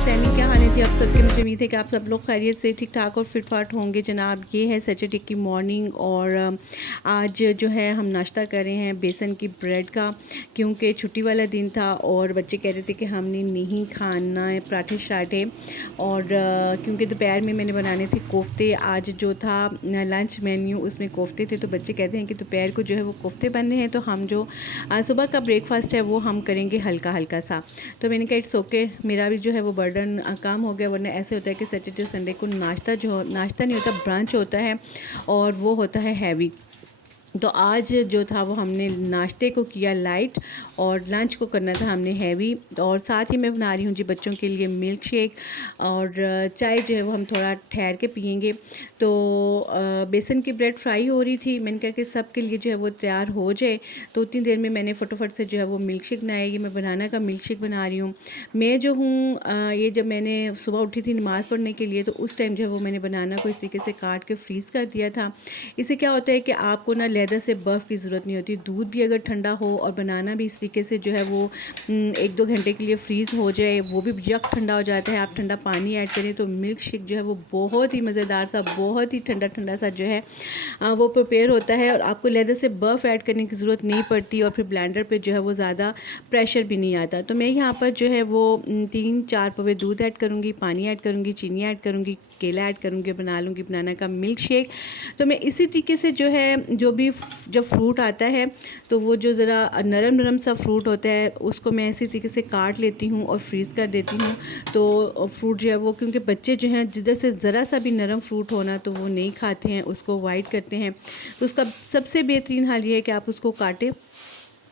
Sami, क्या हाल है जी आप सबके। मुझे उम्मीद है कि आप सब लोग खैरियत से ठीक ठाक और फिट फाट होंगे जनाब। ये है सैटरडे की मॉर्निंग और आज जो है हम नाश्ता कर रहे हैं बेसन की ब्रेड का, क्योंकि छुट्टी वाला दिन था और बच्चे कह रहे थे कि हमने नहीं खाना है पराठे शराठे। और क्योंकि दोपहर में मैंने बनाने थे कोफ्ते, आज जो था लंच मेन्यू उसमें कोफ्ते थे, तो बच्चे कहते हैं कि दोपहर को जो है वो कोफ्ते बनने हैं, तो हम जो सुबह का ब्रेकफास्ट है वो हम करेंगे हल्का हल्का सा। तो मैंने कहा इट्स ओके, मेरा भी जो है वो बर्डन काम हो गया। वरना ऐसे होता है कि सैटरडे संडे को नाश्ता नहीं होता, ब्रंच होता है और वो होता है हैवी। तो आज जो था वो हमने नाश्ते को किया लाइट और लंच को करना था हमने हैवी। और साथ ही मैं बना रही हूँ जी बच्चों के लिए मिल्क शेक और चाय जो है वो हम थोड़ा ठहर के पियेंगे। तो बेसन की ब्रेड फ्राई हो रही थी, मैंने कहा कि सब के लिए जो है वो तैयार हो जाए, तो उतनी देर में मैंने फटाफट से जो है वो मिल्क शेक बनाया। ये मैं बनाना का मिल्क शेक बना रही हूँ। मैं जो हूँ ये जब मैंने सुबह उठी थी नमाज़ पढ़ने के लिए, तो उस टाइम जो है वो मैंने बनाना को इस तरीके से काट के फ्रीज़ कर दिया था। इससे क्या होता है कि आपको ना लेदर से बर्फ़ की ज़रूरत नहीं होती। दूध भी अगर ठंडा हो और बनाना भी इस तरीके से जो है वो 1-2 घंटे के लिए फ्रीज़ हो जाए, वो भी यक ठंडा हो जाता है। आप ठंडा पानी ऐड करें तो मिल्क शेक जो है वो बहुत ही मज़ेदार सा, बहुत ही ठंडा ठंडा सा जो है वो प्रिपेयर होता है और आपको लेदर से बर्फ़ ऐड करने की ज़रूरत नहीं पड़ती और फिर ब्लेंडर पे जो है वो ज़्यादा प्रेशर भी नहीं आता। तो मैं यहाँ पर जो है वो 3-4 पवे दूध ऐड करूँगी, पानी ऐड करूँगी, चीनी ऐड करूँगी, केला ऐड करूँगी, बना लूँगी बनाना का मिल्क शेक। तो मैं इसी तरीके से जो है जो भी जब फ्रूट आता है तो वो जो ज़रा नरम नरम सा फ्रूट होता है उसको मैं इसी तरीके से काट लेती हूँ और फ्रीज़ कर देती हूँ। तो फ्रूट जो है वो, क्योंकि बच्चे जो हैं जिधर से ज़रा सा भी नरम फ्रूट होना तो वो नहीं खाते हैं, उसको अवॉइड करते हैं। तो उसका सबसे बेहतरीन हाल ये है कि आप उसको काटें,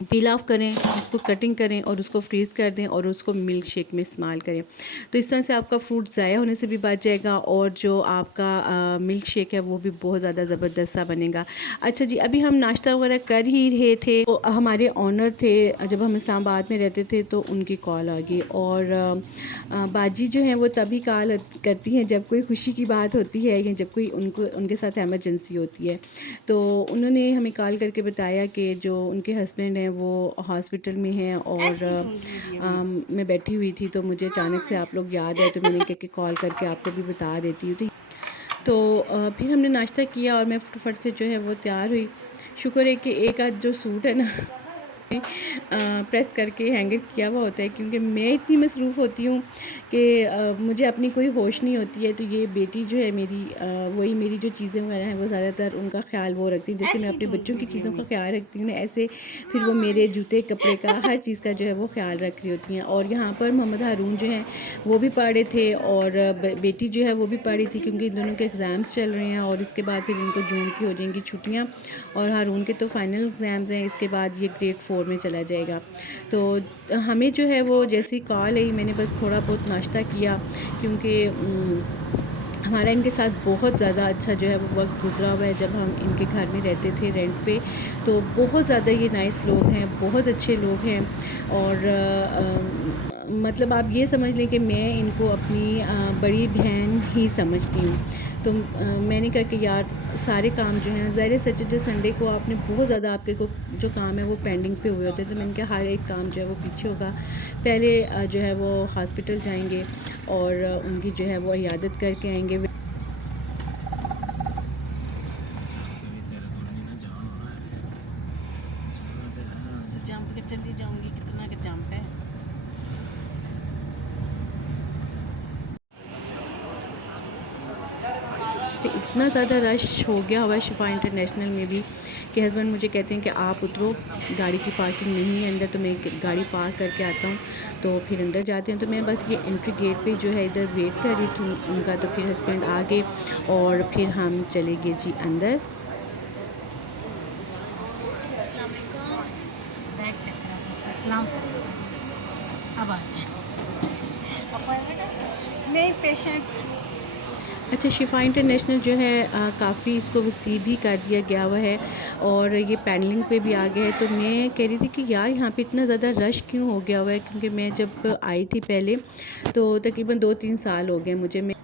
पील ऑफ करें, उसको कटिंग करें और उसको फ्रीज़ कर दें और उसको मिल्क शेक में इस्तेमाल करें। तो इस तरह से आपका फ्रूट ज़ाया होने से भी बच जाएगा और जो आपका मिल्क शेक है वो भी बहुत ज़्यादा ज़बरदस्त सा बनेगा। अच्छा जी, अभी हम नाश्ता वगैरह कर ही रहे थे तो हमारे ऑनर थे, जब हम इस्लामाबाद में रहते थे तो उनकी कॉल आ गई। और बाजी जो हैं वो तभी कॉल करती हैं जब कोई खुशी की बात होती है या जब कोई उनके साथ एमरजेंसी होती है। तो उन्होंने हमें कॉल करके बताया कि जो उनके हस्बैंड हैं वो हॉस्पिटल में हैं और मैं बैठी हुई थी तो मुझे अचानक से आप लोग याद आए, तो मैंने कहा कि कॉल करके आपको भी बता देती हूँ। तो फिर हमने नाश्ता किया और मैं फटाफट से जो है वो तैयार हुई। शुक्र है कि एक आध जो सूट है ना प्रेस करके हैंगर किया हुआ होता है, क्योंकि मैं इतनी मसरूफ़ होती हूँ कि मुझे अपनी कोई होश नहीं होती है। तो ये बेटी जो है मेरी, वही मेरी जो चीज़ें वगैरह हैं वो ज़्यादातर उनका ख्याल वो रखती है। जैसे मैं अपने बच्चों की चीज़ों का ख्याल रखती हूँ ना, ऐसे फिर वो मेरे जूते कपड़े का हर चीज़ का जो है वो ख्याल रख रही होती हैं। और यहाँ पर मोहम्मद हारून जो हैं वो भी पढ़ रहे थे और बेटी जो है वो भी पढ़ रही थी, क्योंकि इन दोनों के एग्ज़ाम्स चल रहे हैं और इसके बाद फिर इनको जून की हो जाएंगी छुट्टियाँ और हारून के तो फाइनल एग्ज़ाम्स हैं। इसके बाद ये ग्रेड 4 में चला जाएगा। तो हमें जो है वो जैसी कॉल आई, मैंने बस थोड़ा बहुत नाश्ता किया, क्योंकि हमारा इनके साथ बहुत ज़्यादा अच्छा जो है वो वक्त गुज़रा हुआ है। जब हम इनके घर में रहते थे रेंट पे, तो बहुत ज़्यादा ये नाइस लोग हैं, बहुत अच्छे लोग हैं। और मतलब आप ये समझ लें कि मैं इनको अपनी बड़ी बहन ही समझती हूँ। तो मैंने कहा कि यार सारे काम जो हैं, ज़ाहिर है सैटरडे संडे को आपने बहुत ज़्यादा, आपके को जो काम है वो पेंडिंग पे हुए होते हैं। तो मैंने कहा हर एक काम जो है वो पीछे होगा। पहले जो है वो हॉस्पिटल जाएंगे और उनकी जो है वो इयादत करके आएंगे। जंप कर चली जाऊंगी, कितना का जंप है। इतना ज़्यादा रश हो गया हुआ है शिफा इंटरनेशनल में भी कि हस्बैंड मुझे कहते हैं कि आप उतरो, गाड़ी की पार्किंग नहीं है अंदर। तो मैं गाड़ी पार्क करके आता हूँ तो फिर अंदर जाते हैं। तो मैं बस ये एंट्री गेट पे जो है इधर वेट कर रही थी उनका, तो फिर हस्बैंड आ गए और फिर हम चले गए जी अंदर। बैग चेक करा, सलाम अब आ जाए नहीं पेशेंट। अच्छा, शिफा इंटरनेशनल जो है काफ़ी इसको वसी भी कर दिया गया हुआ है और ये पैनलिंग पे भी आ गया है। तो मैं कह रही थी कि यार यहाँ पे इतना ज़्यादा रश क्यों हो गया हुआ है, क्योंकि मैं जब आई थी पहले तो तकरीबन 2-3 साल हो गए मुझे। मैं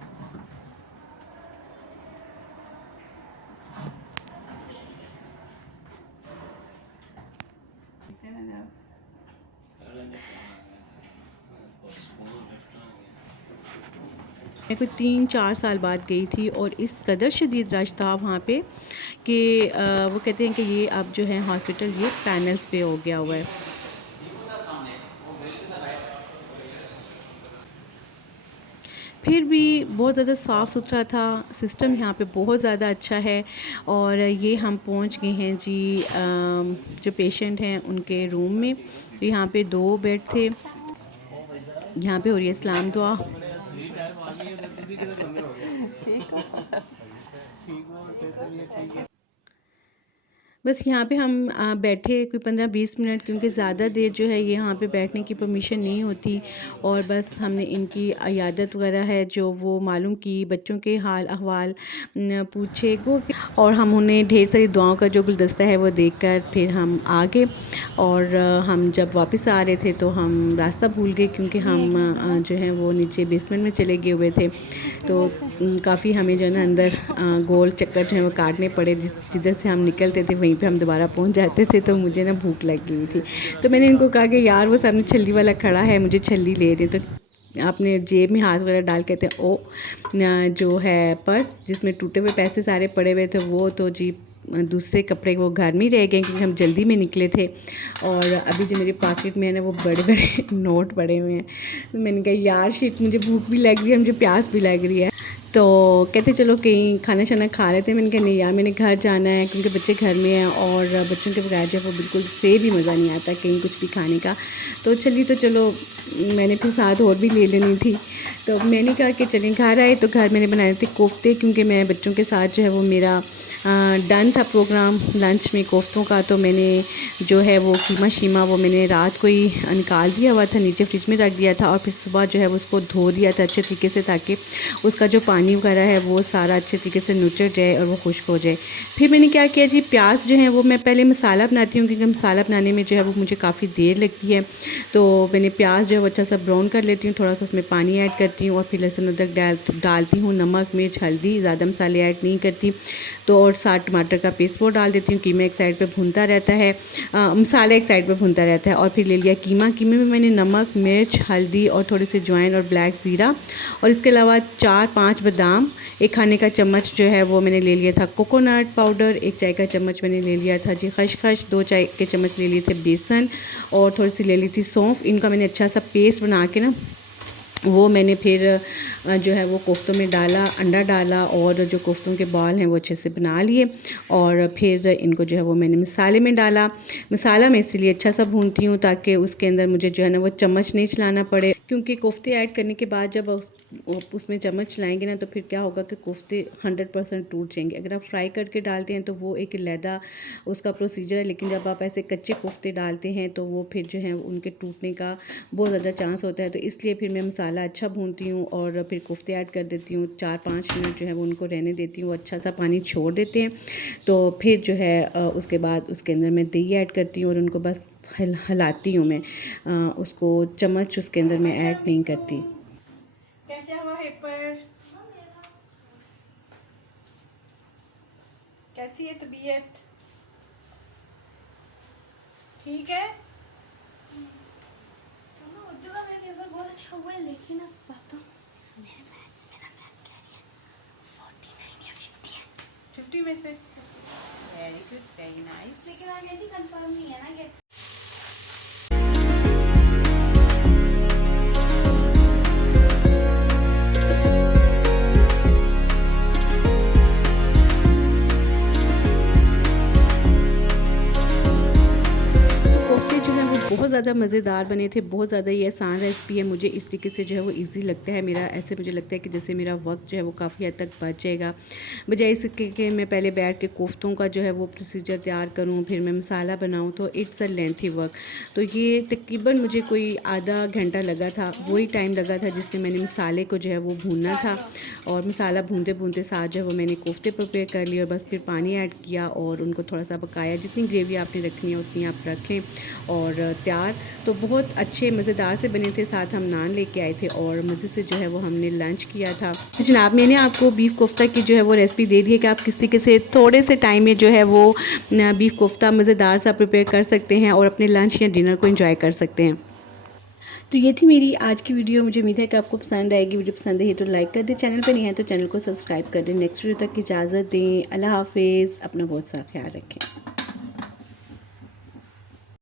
कोई 3-4 साल बाद गई थी और इस कदर शदीद रश था वहाँ पे कि वो कहते हैं कि ये अब जो है हॉस्पिटल ये पैनल्स पे हो गया हुआ है। फिर भी बहुत ज़्यादा साफ़ सुथरा था, सिस्टम यहाँ पे बहुत ज़्यादा अच्छा है। और ये हम पहुँच गए हैं जी जो पेशेंट हैं उनके रूम में। तो यहाँ पे 2 बेड थे, यहाँ पे हो रही है इस्लाम दुआ। बस यहाँ पे हम बैठे कोई 15-20 मिनट, क्योंकि ज़्यादा देर जो है यहाँ पे बैठने की परमिशन नहीं होती। और बस हमने इनकी इयादत वगैरह है जो वो मालूम की, बच्चों के हाल अहवाल पूछे गो, और हम उन्हें ढेर सारी दुआओं का जो गुलदस्ता है वो देखकर फिर हम आ गए। और हम जब वापस आ रहे थे तो हम रास्ता भूल गए, क्योंकि हम जो है वो नीचे बेसमेंट में चले गए हुए थे। तो काफ़ी हमें जो है ना अंदर गोल चक्कर जो है वो काटने पड़े। जिधर से हम निकलते थे वहीं पे हम दोबारा पहुंच जाते थे। तो मुझे ना भूख लग गई थी, तो मैंने इनको कहा कि यार वो सामने छल्ली वाला खड़ा है, मुझे छल्ली ले दें। तो अपने जेब में हाथ वगैरह डाल के थे ओ जो है पर्स जिसमें टूटे हुए पैसे सारे पड़े हुए थे, वो तो जी दूसरे कपड़े वो घर में ही रह गए, क्योंकि हम जल्दी में निकले थे। और अभी जो मेरी पॉकेट में है ना वो बड़े बड़े नोट पड़े हुए हैं। तो मैंने कहा यार शिट, मुझे भूख भी लग रही है, मुझे प्यास भी लग रही है। तो कहते चलो कहीं खाना शाना खा लेते हैं। मैंने कहा नहीं यार, मैंने घर जाना है, क्योंकि बच्चे घर में हैं और बच्चों के बगैर जो वो बिल्कुल से भी मज़ा नहीं आता कहीं कुछ भी खाने का। तो चलिए, तो चलो मैंने फिर साथ और भी ले लेनी थी। तो मैंने कहा कि चलें। घर आए तो घर मैंने बनाए थे कोफ्ते, क्योंकि मैं बच्चों के साथ जो है वो मेरा डन था प्रोग्राम लंच में कोफ्तों का। तो मैंने जो है वो कीमा शीमा वो मैंने रात को ही निकाल दिया हुआ था, नीचे फ्रिज में रख दिया था, और फिर सुबह जो है वो उसको धो दिया था अच्छे तरीके से, ताकि उसका जो पानी वगैरह है वो सारा अच्छे तरीके से नुचड़ जाए और वो खुश्क हो जाए। फिर मैंने क्या किया जी, प्याज जो है वो मैं पहले मसाला बनाती हूँ, क्योंकि मसाला बनाने में जो है वो मुझे काफ़ी देर लगती है। तो मैंने प्याज जो है वो अच्छा सा ब्राउन कर लेती हूँ, थोड़ा सा उसमें पानी ऐड करती हूँ और फिर लहसुन अदरक डालती हूँ, नमक मिर्च हल्दी, ज़्यादा मसाले ऐड नहीं करती। तो और साथ टमाटर का पेस्ट वो डाल देती हूँ। कीमा एक साइड पे भूनता रहता है, मसाला एक साइड पे भूनता रहता है। और फिर ले लिया कीमा। कीमे में मैंने नमक मिर्च हल्दी और थोड़ी सी ज्वाइन और ब्लैक ज़ीरा, और इसके अलावा 4-5 बादाम, एक खाने का चम्मच जो है वो मैंने ले लिया था कोकोनट पाउडर, 1 चाय का चम्मच मैंने ले लिया था जी खसखस, 2 चाय के चम्मच ले लिए थे बेसन, और थोड़ी सी ले ली थी सौंफ। इनका मैंने अच्छा सा पेस्ट बना के ना वो मैंने फिर जो है वो कोफ्तों में डाला, अंडा डाला, और जो कोफ्तों के बॉल हैं वो अच्छे से बना लिए। और फिर इनको जो है वो मैंने मसाले में डाला। मसाला मैं इसलिए अच्छा सा भूनती हूँ ताकि उसके अंदर मुझे जो है ना वो चम्मच नहीं चलाना पड़े, क्योंकि कोफ्ते ऐड करने के बाद जब उसमें चम्मच चलाएंगे ना तो फिर क्या होगा कि कोफ्ते 100% टूट जाएंगे। अगर आप फ्राई करके डालते हैं तो वो एक अलहदा उसका प्रोसीजर है, लेकिन जब आप ऐसे कच्चे कोफ्ते डालते हैं तो वो फिर जो है उनके टूटने का बहुत ज़्यादा चांस होता है। तो इसलिए फिर मैं मसाला अच्छा भूनती हूँ और फिर कोफ्ते ऐड कर देती हूँ। 4-5 मिनट जो है वो उनको रहने देती हूँ, अच्छा सा पानी छोड़ देते हैं। तो फिर जो है उसके बाद उसके अंदर मैं दही ऐड करती हूँ और उनको बस हिलाती हूँ मैं, उसको चम्मच उसके अंदर मैं ऐड नहीं करती। कैसा हुआ पेपर? कैसी है तबीयत? ठीक है? उर्दू का मेरा पेपर बहुत अच्छा हुआ है, लेकिन अब बताओ मेरे मैथ्स में ना मैम कह रही है 49 या 50 है। 50 में से वेरी गुड, वेरी नाइस। लेकिन आज ये कंफर्म नहीं है ना कि बहुत ज़्यादा मज़ेदार बने थे, बहुत ज़्यादा ये आसान रेसिपी है। मुझे इस तरीके से जो है वो इजी लगता है। मेरा ऐसे मुझे लगता है कि जैसे मेरा वक्त जो है वो काफ़ी हद तक बच जाएगा, बजाय इसके कि मैं पहले बैठ के कोफ्तों का जो है वो प्रोसीजर तैयार करूँ, फिर मैं मसाला बनाऊँ, तो इट्स अ लेंथी वर्क। तो ये तकरीबन मुझे कोई आधा घंटा लगा था, वही टाइम लगा था जिसमें मैंने मसाले को जो है वो भूनना था। और मसाला भूनते भूनते साथ जो है वो मैंने कोफ्ते प्रिपेयर कर लिए और बस फिर पानी ऐड किया और उनको थोड़ा सा पकाया। जितनी ग्रेवी आपने रखनी है उतनी आप रखें और तैयार। तो बहुत अच्छे मज़ेदार से बने थे। साथ हम नान लेके आए थे और मज़े से जो है वो हमने लंच किया था। तो जनाब, मैंने आपको बीफ़ कोफ्ता की जो है वो रेसिपी दे दी है कि आप किस तरीके से थोड़े से टाइम में जो है वो बीफ़ कोफ्ता मज़ेदार सा प्रिपेयर कर सकते हैं और अपने लंच या डिनर को एंजॉय कर सकते हैं। तो ये थी मेरी आज की वीडियो। मुझे उम्मीद है कि आपको पसंद आएगी। वीडियो पसंद आई तो लाइक कर दें, चैनल पर नहीं है तो चैनल को सब्सक्राइब कर दें। नेक्स्ट वीडियो तक इजाज़त दें। अल्लाह हाफिज़। अपना बहुत सारा ख्याल रखें।